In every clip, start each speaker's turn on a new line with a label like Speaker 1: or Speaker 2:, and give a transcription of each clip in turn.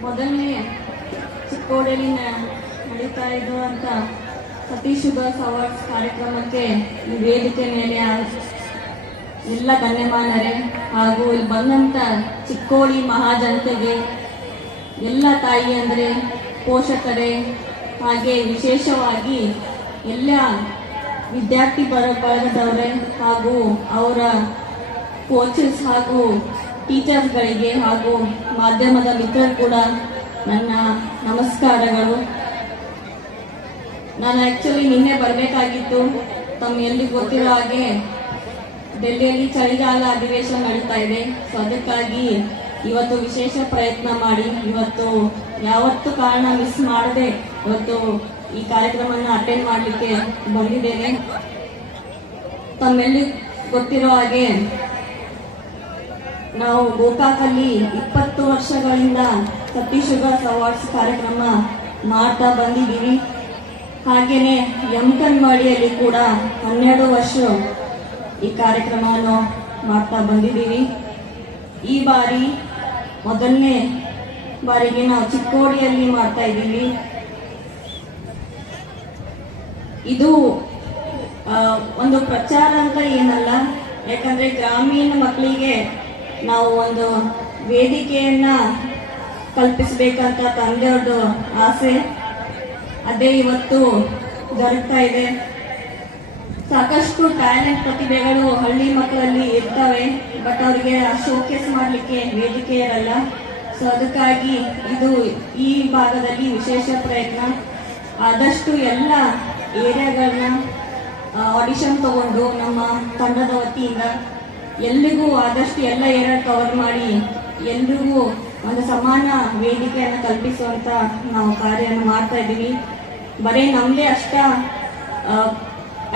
Speaker 1: ಮೊದಲನೇ ಚಿಕ್ಕೋಡಲ್ಲಿ ನಡೀತಾ ಇರುವಂತ ಸತೀಶ್ ಶುಭ ಅವಾರ್ಡ್ಸ್ ಕಾರ್ಯಕ್ರಮಕ್ಕೆ ಈ ವೇದಿಕೆ ಮೇಲೆ ಎಲ್ಲ ಗಣ್ಯಮಾನರೇ ಹಾಗೂ ಇಲ್ಲಿ ಬಂದಂತ ಚಿಕ್ಕೋಡಿ ಮಹಾಜನತೆಗೆ ಎಲ್ಲ ತಾಯಿ ಅಂದರೆ ಪೋಷಕರೇ, ಹಾಗೆ ವಿಶೇಷವಾಗಿ ಎಲ್ಲ ವಿದ್ಯಾರ್ಥಿ ಬರ ಬಳಗದವರೇ ಹಾಗೂ ಅವರ ಕೋಚಸ್ ಹಾಗೂ ಟೀಚರ್ಸ್ಗಳಿಗೆ ಹಾಗೂ ಮಾಧ್ಯಮದ ಮಿತ್ರರು ಕೂಡ ನನ್ನ ನಮಸ್ಕಾರಗಳು. ನಾನು ಆ್ಯಕ್ಚುಲಿ ನಿನ್ನೆ ಬರಬೇಕಾಗಿತ್ತು. ತಮ್ಮ ಗೊತ್ತಿರೋ ಹಾಗೆ ಡೆಲ್ಲಿಯಲ್ಲಿ ಚಳಿಗಾಲ ಅಧಿವೇಶನ ನಡೀತಾ ಇದೆ. ಸೊ ಅದಕ್ಕಾಗಿ ಇವತ್ತು ವಿಶೇಷ ಪ್ರಯತ್ನ ಮಾಡಿ, ಇವತ್ತು ಯಾವತ್ತು ಕಾರಣ ಮಿಸ್ ಮಾಡದೆ ಇವತ್ತು ಈ ಕಾರ್ಯಕ್ರಮನ ಅಟೆಂಡ್ ಮಾಡಲಿಕ್ಕೆ ಬಂದಿದ್ದೇನೆ. ತಮ್ಮೆಲ್ಲಿ ಗೊತ್ತಿರೋ ಹಾಗೆ ನಾವು ಗೋಕಾಕಲ್ಲಿ ಇಪ್ಪತ್ತು ವರ್ಷಗಳಿಂದ ಸತೀಶ್ ಶುಗರ್ಸ್ ಅವಾರ್ಡ್ಸ್ ಕಾರ್ಯಕ್ರಮ ಮಾಡ್ತಾ ಬಂದಿದ್ದೀವಿ. ಹಾಗೇನೆ ಕನ್ವಾಡಿಯಲ್ಲಿ ಕೂಡ ಹನ್ನೆರಡು ವರ್ಷ ಈ ಕಾರ್ಯಕ್ರಮವನ್ನು ಮಾಡ್ತಾ ಬಂದಿದ್ದೀವಿ. ಈ ಬಾರಿ ಮೊದಲನೇ ಬಾರಿಗೆ ನಾವು ಚಿಕ್ಕೋಡಿಯಲ್ಲಿ ಮಾಡ್ತಾ ಇದ್ದೀವಿ. ಇದು ಒಂದು ಪ್ರಚಾರ ಅಂತ ಏನಲ್ಲ, ಯಾಕಂದ್ರೆ ಗ್ರಾಮೀಣ ಮಕ್ಕಳಿಗೆ ನಾವು ಒಂದು ವೇದಿಕೆಯನ್ನ ಕಲ್ಪಿಸಬೇಕಂತ ತಂದೆಯವ್ರದ್ದು ಆಸೆ. ಅದೇ ಇವತ್ತು ದೊರಕ್ತಾ ಇದೆ. ಸಾಕಷ್ಟು ಟ್ಯಾಲೆಂಟ್ ಪ್ರತಿಭೆಗಳು ಹಳ್ಳಿ ಮಕ್ಕಳಲ್ಲಿ ಇರ್ತವೆ, ಬಟ್ ಅವರಿಗೆ ಶೋಕೇಸ್ ಮಾಡಲಿಕ್ಕೆ ವೇದಿಕೆ ಇರಲ್ಲ. ಸೊ ಅದಕ್ಕಾಗಿ ಇದು ಈ ಭಾಗದಲ್ಲಿ ವಿಶೇಷ ಪ್ರಯತ್ನ. ಆದಷ್ಟು ಎಲ್ಲ ಏರಿಯಾಗಳನ್ನ ಆಡಿಷನ್ ತಗೊಂಡು ನಮ್ಮ ತಂಡದ ವತಿಯಿಂದ ಎಲ್ಲಿಗೂ ಆದಷ್ಟು ಎಲ್ಲ ಏರಿಯಾ ಕವರ್ ಮಾಡಿ ಎಲ್ರಿಗೂ ಒಂದು ಸಮಾನ ವೇದಿಕೆಯನ್ನು ಕಲ್ಪಿಸುವಂತ ನಾವು ಕಾರ್ಯವನ್ನು ಮಾಡ್ತಾ ಇದ್ದೀವಿ. ಬರೀ ನಮ್ದೇ ಅಷ್ಟ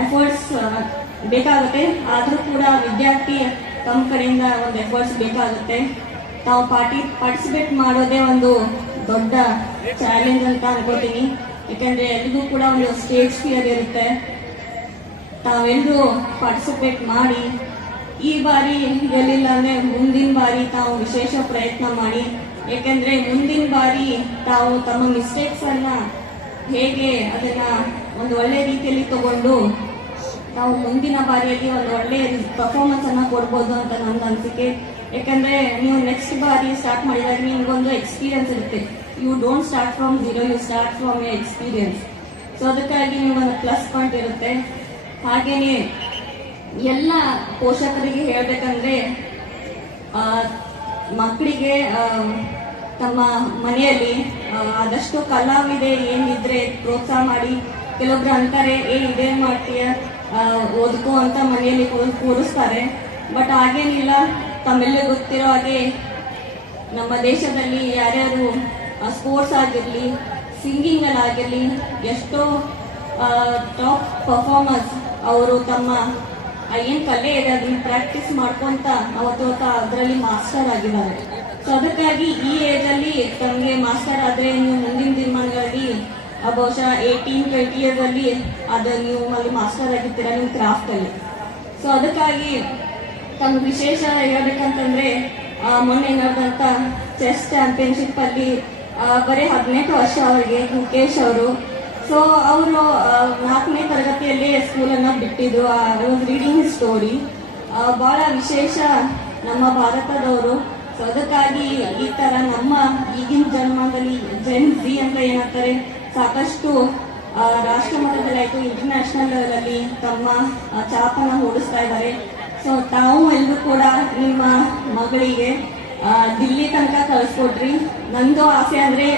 Speaker 1: ಎಫರ್ಟ್ಸ್ ಬೇಕಾಗುತ್ತೆ. ಆದರೂ ಕೂಡ ವಿದ್ಯಾರ್ಥಿ ತಮ್ಮ ಕಡೆಯಿಂದ ಒಂದು ಎಫರ್ಟ್ಸ್ ಬೇಕಾಗುತ್ತೆ. ತಾವು ಪಾರ್ಟಿ ಪಾರ್ಟಿಸಿಪೇಟ್ ಮಾಡೋದೇ ಒಂದು ದೊಡ್ಡ ಚಾಲೆಂಜ್ ಅಂತ ಅನ್ಕೋತೀನಿ. ಯಾಕಂದ್ರೆ ಎಲ್ರಿಗೂ ಕೂಡ ಒಂದು ಸ್ಟೇಜ್ ಫಿಯರ್ ಇರುತ್ತೆ. ತಾವೆಲ್ಲರೂ ಪಾರ್ಟಿಸಿಪೇಟ್ ಮಾಡಿ ಈ ಬಾರಿ ಗೆಲ್ಲಿಲ್ಲ ಅಂದ್ರೆ ಮುಂದಿನ ಬಾರಿ ತಾವು ವಿಶೇಷ ಪ್ರಯತ್ನ ಮಾಡಿ. ಯಾಕಂದ್ರೆ ಮುಂದಿನ ಬಾರಿ ತಾವು ತಮ್ಮ ಮಿಸ್ಟೇಕ್ಸ್ ಅನ್ನ ಹೇಗೆ ಅದನ್ನ ಒಂದು ಒಳ್ಳೆ ರೀತಿಯಲ್ಲಿ ತಗೊಂಡು ನಾವು ಮುಂದಿನ ಬಾರಿಯಲ್ಲಿ ಒಂದು ಒಳ್ಳೆ ಪರ್ಫಾರ್ಮೆನ್ಸ್ ಅನ್ನ ಕೊಡ್ಬೋದು ಅಂತ ನನ್ನ ಅನಿಸಿಕೆ. ಯಾಕಂದ್ರೆ ನೀವು ನೆಕ್ಸ್ಟ್ ಬಾರಿ ಸ್ಟಾರ್ಟ್ ಮಾಡಿದಾಗ ನಿಮ್ಗೊಂದು ಎಕ್ಸ್ಪೀರಿಯನ್ಸ್ ಇರುತ್ತೆ. You don't start from zero you start from a experience so ಅದಕ್ಕಾಗಿ ನಿಮ್ಗೊಂದು ಪ್ಲಸ್ ಪಾಯಿಂಟ್ ಇರುತ್ತೆ. ಹಾಗೇನೆ ಎಲ್ಲ ಪೋಷಕರಿಗೆ ಹೇಳಬೇಕಂದ್ರೆ ಮಕ್ಕಳಿಗೆ ತಮ್ಮ ಮನೆಯಲ್ಲಿ ಆದಷ್ಟು ಕಲಾವಿದೆ ಏನಿದ್ರೆ ಪ್ರೋತ್ಸಾಹ ಮಾಡಿ, ಕೆಲವೊಬ್ರು ಅಂತಾರೆ, ಏ, ಇದೇ ಮಾಡ್ತೀಯ ಓದ್ಕೋ ಅಂತ ಮನೆಯಲ್ಲಿ ಕೂರ್- ಕೂರಿಸ್ತಾರೆ. ಬಟ್ ಹಾಗೇನಿಲ್ಲ, ತಮ್ಮೆಲ್ಲ ಗೊತ್ತಿರೋ ಹಾಗೆ ನಮ್ಮ ದೇಶದಲ್ಲಿ ಯಾರ್ಯಾರು ಸ್ಪೋರ್ಟ್ಸ್ ಆಗಿರಲಿ ಸಿಂಗಿಂಗ್ ಅಲ್ಲಿ ಆಗಿರಲಿ, ಎಷ್ಟೋ ಟಾಪ್ ಪರ್ಫಾರ್ಮರ್ಸ್ ಅವರು ತಮ್ಮ ಏನ್ ಕಲೆ ಇದೆ ಅದನ್ನ ಪ್ರಾಕ್ಟೀಸ್ ಮಾಡ್ಕೊಂತ ಅವತ್ತು ಅದರಲ್ಲಿ ಮಾಸ್ಟರ್ ಆಗಿದ್ದಾರೆ. ಸೊ ಅದಕ್ಕಾಗಿ ಈ ಏಜ್ ಅಲ್ಲಿ ತಮಗೆ ಮಾಸ್ಟರ್ ಆದ್ರೆ ನೀವು ಮುಂದಿನ ದಿನಮಾನಗಳಲ್ಲಿ ಬಹುಶಃ ಏಯ್ಟೀನ್ ಟ್ವೆಂಟಿ ಇಯರ್ಸ್ ಅಲ್ಲಿ ಅದು ನೀವು ಅಲ್ಲಿ ಮಾಸ್ಟರ್ ಆಗಿರ್ತೀರಾ ಕ್ರಾಫ್ಟ್ ಅಲ್ಲಿ. ಸೊ ಅದಕ್ಕಾಗಿ ತಮ್ಮ ವಿಶೇಷ ಹೇಳ್ಬೇಕಂತಂದ್ರೆ ಮೊನ್ನೆ ನಡೆದಂತ ಚೆಸ್ ಚಾಂಪಿಯನ್ಶಿಪ್ ಅಲ್ಲಿ ಆ, ಬರೀ ಹದಿನೆಂಟು ವರ್ಷ ಅವರಿಗೆ ಮುಖೇಶ್ ಅವರು ಸೊ ಅವರು ನಾಲ್ಕನೇ ತರಗತಿಯಲ್ಲಿ ಸ್ಕೂಲನ್ನ ಬಿಟ್ಟಿದ್ರು ರೀಡಿಂಗ್ ಸ್ಟೋರಿ ಬಹಳ ವಿಶೇಷ ನಮ್ಮ ಭಾರತದವರು. ಸೊ ಅದಕ್ಕಾಗಿ ಈ ತರ ನಮ್ಮ ಈಗಿನ ಜನ್ಮದಲ್ಲಿ ಜೆನ್ ಜಿ ಅಂತ ಏನಂತಾರೆ ಸಾಕಷ್ಟು ರಾಷ್ಟ್ರ ಮಟ್ಟದಲ್ಲಿ ಆಯ್ತು ಇಂಟರ್ನ್ಯಾಷನಲ್ ಲೆವೆಲ್ ಅಲ್ಲಿ ತಮ್ಮ ಚಾಪನ ಓಡಿಸ್ತಾ ಇದ್ದಾರೆ. ಸೊ ತಾವು ಎಲ್ಲರೂ ಕೂಡ ನಿಮ್ಮ ಮಗಳಿಗೆ ದಿಲ್ಲಿ ತನಕ ಕಳಿಸ್ಕೊಡ್ರಿ. ನಂದು ಆಸೆ ಅಂದ್ರೆ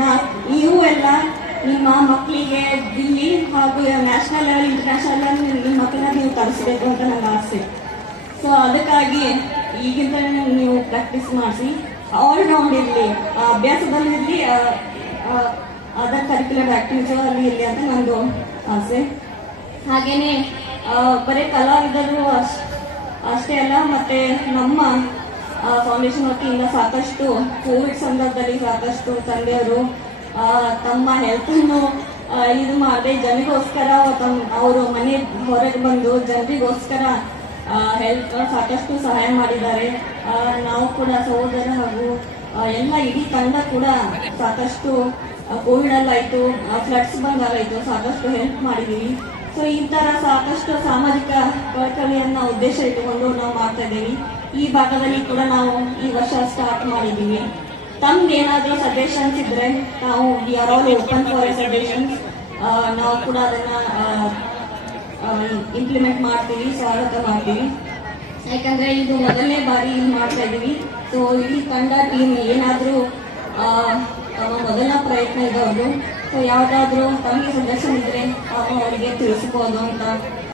Speaker 1: ನಾ, ನೀವು ಎಲ್ಲ ನಿಮ್ಮ ಮಕ್ಕಳಿಗೆ ದಿಲ್ಲಿ ಹಾಗೂ ನ್ಯಾಷನಲ್ ಲೆವೆಲ್ ಇಂಟರ್ನ್ಯಾಷನಲ್ ಲೆವೆಲ್ ನಿಮ್ಮ ಮಕ್ಕಳನ್ನ ನೀವು ತರಿಸ್ಬೇಕು ಅಂತ ನನ್ನ ಆಸೆ. ಸೊ ಅದಕ್ಕಾಗಿ ಈಗಿಂದಲೇ ನೀವು ಪ್ರಾಕ್ಟೀಸ್ ಮಾಡಿಸಿ. ಆಲ್ ರೌಂಡ್ ಇರಲಿ ಅಭ್ಯಾಸದಲ್ಲಿರಲಿ ಅದರ್ ಕರಿಕ್ಯುಲರ್ ಆಕ್ಟಿವಿಟೀಸ್ ಅಲ್ಲಿ ಇರಲಿ ಅಂತ ನಂದು ಆಸೆ. ಹಾಗೇನೆ ಬರೀ ಕಲಾವಿದರು ಅಷ್ಟು ಅಷ್ಟೇ ಅಲ್ಲ, ಮತ್ತೆ ನಮ್ಮ ಫೌಂಡೇಶನ್ ವತಿಯಿಂದ ಸಾಕಷ್ಟು ಕೋವಿಡ್ ಸಂದರ್ಭದಲ್ಲಿ ಸಾಕಷ್ಟು ತಂದೆಯವರು ತಮ್ಮ ಹೆಲ್ತನ್ನು ಇದು ಮಾಡಿ ಜನರಿಗೋಸ್ಕರ ತಮ್ಮ ಅವರು ಮನೆ ಹೊರಗೆ ಬಂದು ಜನರಿಗೋಸ್ಕರ ಹೆಲ್ತ್ ಸಾಕಷ್ಟು ಸಹಾಯ ಮಾಡಿದ್ದಾರೆ. ನಾವು ಕೂಡ ಸಹೋದರ ಹಾಗೂ ಎಲ್ಲ ಇಡೀ ತಂಡ ಕೂಡ ಸಾಕಷ್ಟು ಕೋವಿಡ್ ಅಲ್ಲಾಯ್ತು ಫ್ಲಡ್ಸ್ ಬಂದಾಗಾಯ್ತು ಸಾಕಷ್ಟು ಹೆಲ್ಪ್ ಮಾಡಿದೀವಿ. ಸೊ ಈ ತರ ಸಾಕಷ್ಟು ಸಾಮಾಜಿಕ ಕಳಕಳಿಯನ್ನ ಉದ್ದೇಶ ಇಟ್ಟುಕೊಂಡು ನಾವು ಮಾಡ್ತಾ ಇದ್ದೀವಿ. ಈ ಭಾಗದಲ್ಲಿ ಕೂಡ ನಾವು ಈ ವರ್ಷ ಸ್ಟಾರ್ಟ್ ಮಾಡಿದ್ದೀವಿ. ತಮ್ಗೆ ಏನಾದರೂ ಸಜೆಷನ್ಸ್ ಇದ್ರೆ ನಾವು we are all open for suggestions ನಾವು ಕೂಡ ಅದನ್ನ ಇಂಪ್ಲಿಮೆಂಟ್ ಮಾಡ್ತೀವಿ, ಸ್ವಾಗತ ಮಾಡ್ತೀವಿ. ಯಾಕಂದ್ರೆ ಇದು ಮೊದಲನೇ ಬಾರಿ ಇದು ಮಾಡ್ತಾ ಇದೀವಿ. ಸೊ ಇಲ್ಲಿ ತಂಡ ಟೀಮ್ ಏನಾದ್ರೂ ತಮ್ಮ ಮೊದಲ ಪ್ರಯತ್ನ ಇದೆ ಅವರು ಸೊ ಯಾವ್ದಾದ್ರು ತಮಗೆ ಸಜೆಷನ್ ಇದ್ರೆ ಅವರಿಗೆ ತಿಳಿಸ್ಬೋದು ಅಂತ